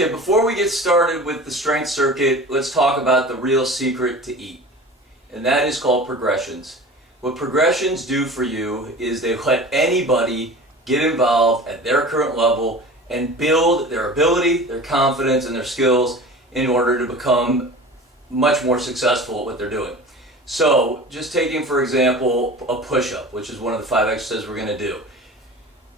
Okay, before we get started with the strength circuit, let's talk about the real secret to EET, and that is called progressions. What progressions do for you is they let anybody get involved at their current level and build their ability, their confidence, and their skills in order to become much more successful at what they're doing. So, just taking for example a push-up, which is one of the 5 exercises we're going to do.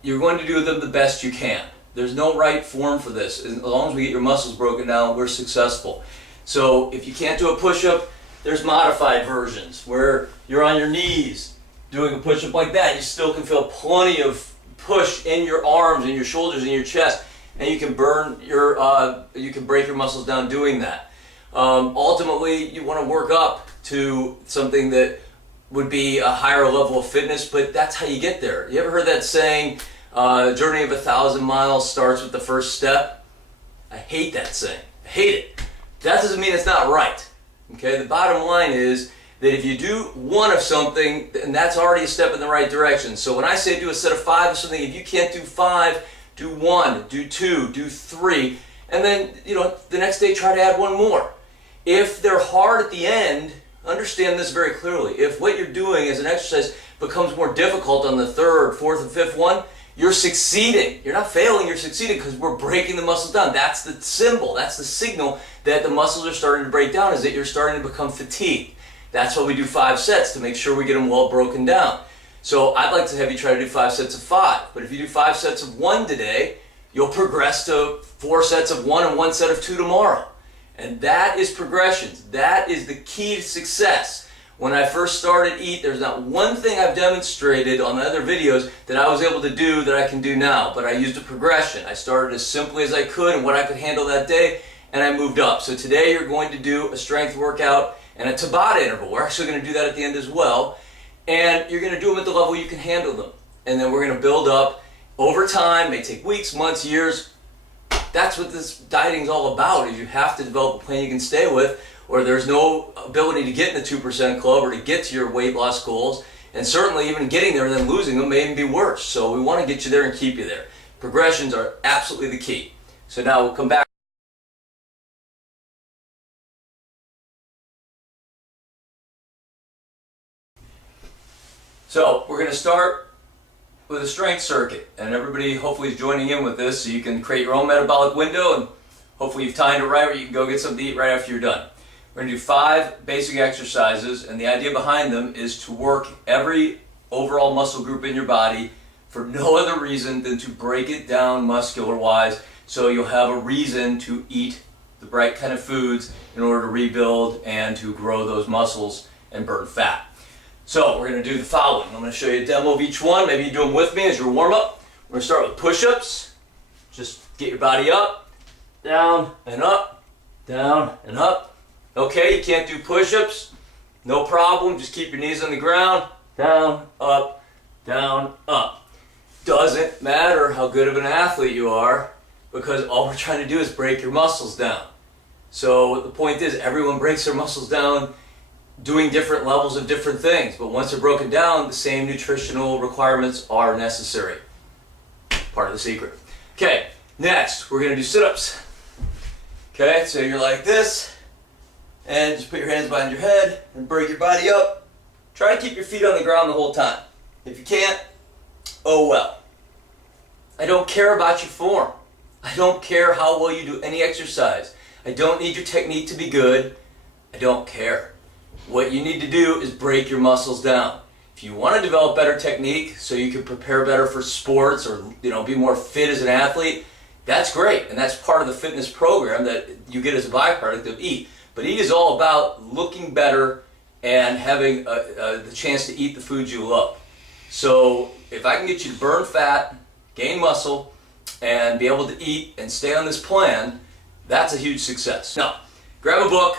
You're going to do them the best you can. There's no right form for this. As long as we get your muscles broken down, we're successful. So if you can't do a push-up, there's modified versions where you're on your knees doing a push-up like that. You still can feel plenty of push in your arms and your shoulders and your chest, and you can you can break your muscles down doing that. Ultimately, you want to work up to something that would be a higher level of fitness, but that's how you get there. You ever heard that saying, the journey of 1,000 miles starts with the first step? I hate that saying. I hate it. That doesn't mean it's not right. Okay, the bottom line is that if you do one of something, then that's already a step in the right direction. So when I say do a set of 5 of something, if you can't do 5, do 1, do 2, do 3, and then the next day try to add 1 more. If they're hard at the end, understand this very clearly. If what you're doing as an exercise becomes more difficult on the 3rd, 4th, and 5th one, you're succeeding. You're not failing, you're succeeding because we're breaking the muscles down. That's the symbol, that's the signal that the muscles are starting to break down, is that you're starting to become fatigued. That's why we do 5 sets, to make sure we get them well broken down. So I'd like to have you try to do 5 sets of 5. But if you do 5 sets of 1 today, you'll progress to 4 sets of 1 and 1 set of 2 tomorrow. And that is progressions. That is the key to success. When I first started EET, there's not one thing I've demonstrated on the other videos that I was able to do that I can do now, but I used a progression. I started as simply as I could and what I could handle that day, and I moved up. So today you're going to do a strength workout and a Tabata interval. We're actually going to do that at the end as well, and you're going to do them at the level you can handle them. And then we're going to build up over time. It may take weeks, months, years. That's what this dieting is all about, is you have to develop a plan you can stay with, or there's no ability to get in the 2% club or to get to your weight loss goals, and certainly even getting there and then losing them may even be worse. So we want to get you there and keep you there. Progressions are absolutely the key. So now we'll come back. So we're going to start with a strength circuit, and everybody hopefully is joining in with this so you can create your own metabolic window, and hopefully you've timed it right where you can go get something to eat right after you're done. We're going to do 5 basic exercises, and the idea behind them is to work every overall muscle group in your body for no other reason than to break it down muscular-wise, so you'll have a reason to eat the right kind of foods in order to rebuild and to grow those muscles and burn fat. So we're going to do the following. I'm going to show you a demo of each one. Maybe you do them with me as your warm-up. We're going to start with push-ups. Just get your body up, down, and up, down, and up. Okay, you can't do push-ups, no problem. Just keep your knees on the ground, down, up, down, up. Doesn't matter how good of an athlete you are, because all we're trying to do is break your muscles down. So the point is, everyone breaks their muscles down doing different levels of different things, but once they're broken down, the same nutritional requirements are necessary. Part of the secret. Okay, next, we're going to do sit-ups. Okay, so you're like this, and just put your hands behind your head and break your body up. Try to keep your feet on the ground the whole time. If you can't, oh well. I don't care about your form. I don't care how well you do any exercise. I don't need your technique to be good. I don't care. What you need to do is break your muscles down. If you want to develop better technique so you can prepare better for sports or be more fit as an athlete, that's great, and that's part of the fitness program that you get as a byproduct of EET. But EAT is all about looking better and having the chance to eat the foods you love. So if I can get you to burn fat, gain muscle, and be able to eat and stay on this plan, that's a huge success. Now, grab a book,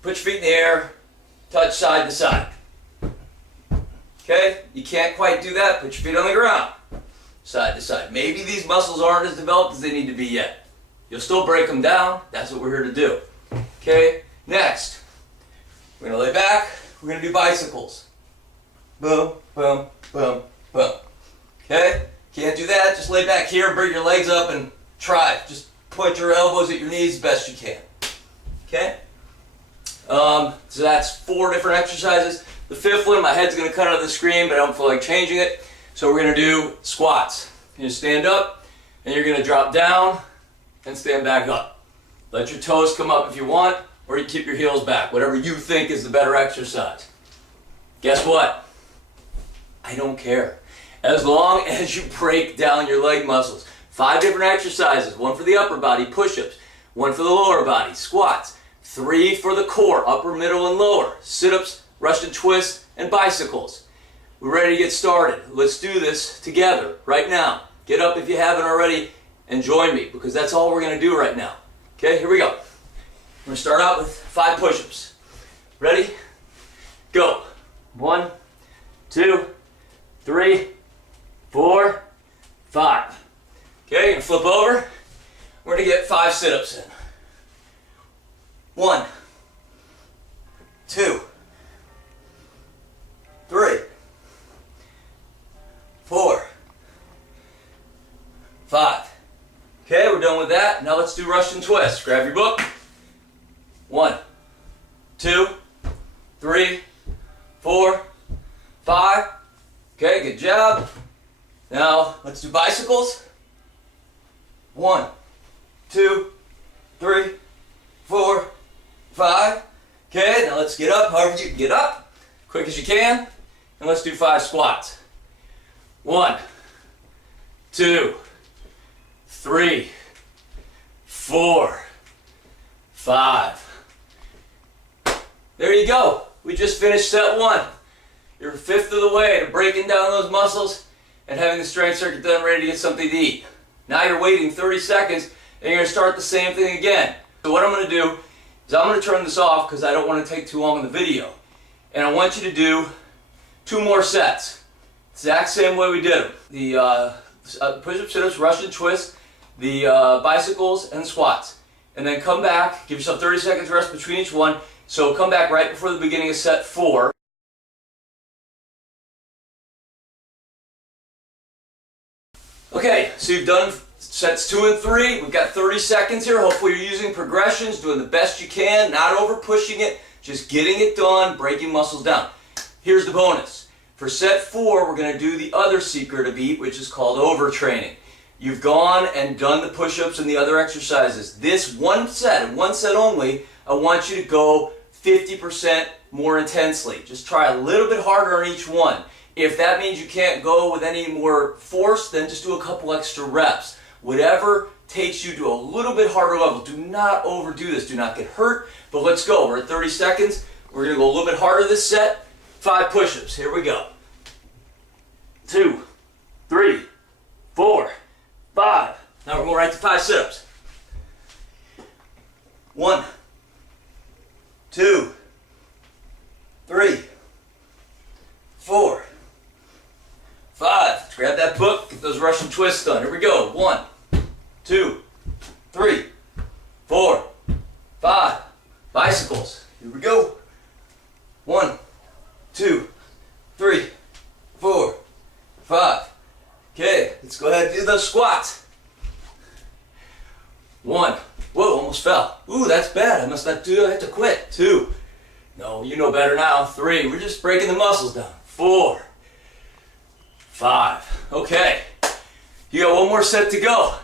put your feet in the air, touch side to side. Okay? You can't quite do that, put your feet on the ground, side to side. Maybe these muscles aren't as developed as they need to be yet. You'll still break them down. That's what we're here to do. Okay, next, we're going to lay back, we're going to do bicycles. Boom, boom, boom, boom. Okay, can't do that, just lay back here, bring your legs up and try. Just point your elbows at your knees as best you can. Okay? So that's 4 different exercises. The 5th one, my head's going to cut out of the screen, but I don't feel like changing it. So we're going to do squats. You're going to stand up, and you're going to drop down and stand back up. Let your toes come up if you want, or you keep your heels back, whatever you think is the better exercise. Guess what? I don't care. As long as you break down your leg muscles. 5 different exercises, 1 for the upper body, push-ups, 1 for the lower body, squats, 3 for the core, upper, middle, and lower, sit-ups, Russian twists, and bicycles. We're ready to get started. Let's do this together right now. Get up if you haven't already and join me, because that's all we're going to do right now. Okay, here we go. We're going to start out with 5 push-ups. Ready? Go. 1, 2, 3, 4, 5. Okay, you're going to flip over. We're going to get 5 sit-ups in. 1, 2, 3, 4, 5. Okay, we're done with that. Now let's do Russian twists. Grab your book. 1, 2, 3, 4, 5. Okay, good job. Now let's do bicycles. 1, 2, 3, 4, 5. Okay, now let's get up however you can get up, quick as you can, and let's do 5 squats. 1, 2, 3, 4, 5. There you go. We just finished set 1. You're 1/5 of the way to breaking down those muscles and having the strength circuit done, ready to get something to eat. Now you're waiting 30 seconds and you're going to start the same thing again. So what I'm going to do is I'm going to turn this off because I don't want to take too long in the video. And I want you to do 2 more sets. Exact same way we did them. The push-up, sit-ups, Russian twists, the bicycles, and squats. And then come back, give yourself 30 seconds rest between each one. So come back right before the beginning of set 4. Okay, so you've done sets 2 and 3. We've got 30 seconds here. Hopefully you're using progressions, doing the best you can, not over pushing it, just getting it done, breaking muscles down. Here's the bonus. For set 4, we're going to do the other secret of EAT, which is called overtraining. You've gone and done the push-ups and the other exercises. This one set, and one set only, I want you to go 50% more intensely. Just try a little bit harder on each one. If that means you can't go with any more force, then just do a couple extra reps. Whatever takes you to a little bit harder level. Do not overdo this. Do not get hurt. But let's go. We're at 30 seconds. We're going to go a little bit harder this set. 5 push-ups. Here we go. 2, 3, 4, 5. Now we're going right to 5 sit-ups. 1, 2, 3, 4, 5. Let's grab that book, get those Russian twists done. Here we go. 1, 2, 3, 4, 5. Bicycles. Here we go. 1, 2, 3, 4, 5. Okay, let's go ahead and do those squats. 1. Whoa, almost fell. Ooh, that's bad. I must not do it. I have to quit. 2. No, you know better now. 3. We're just breaking the muscles down. 4. 5. Okay. You got one more set to go.